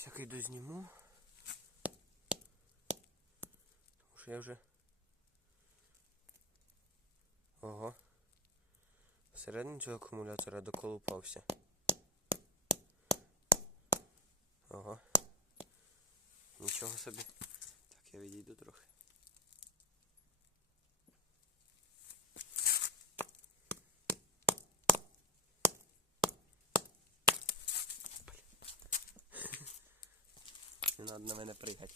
Всякий дозніму. Тому що я вже. Ого. Всередині цього акумулятора доколупався. Ого. Нічого собі. Так, я відійду трохи. Не треба на мене пригати.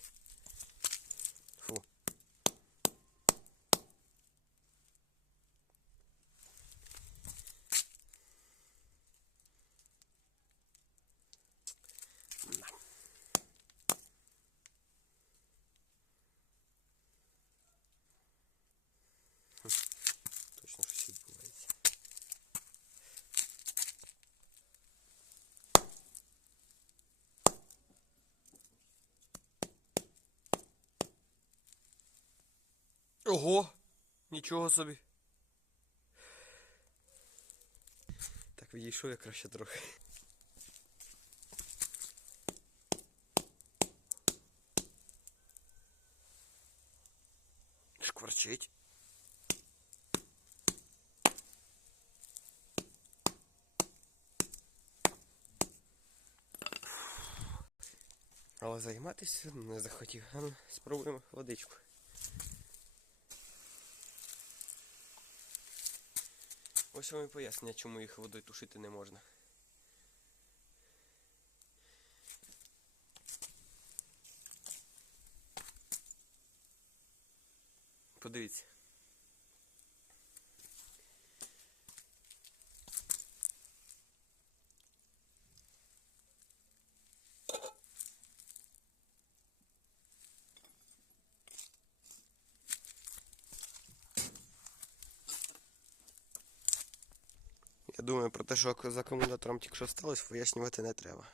Ого! Нічого собі. Так, відійшов я краще трохи. Шкварчить. Але займатися не захотів. Спробуємо водичку. Ось вам і пояснення, чому їх водою тушити не можна. Подивіться. Я думаю, про те, що з акумулятором тільки що сталося, пояснювати не треба.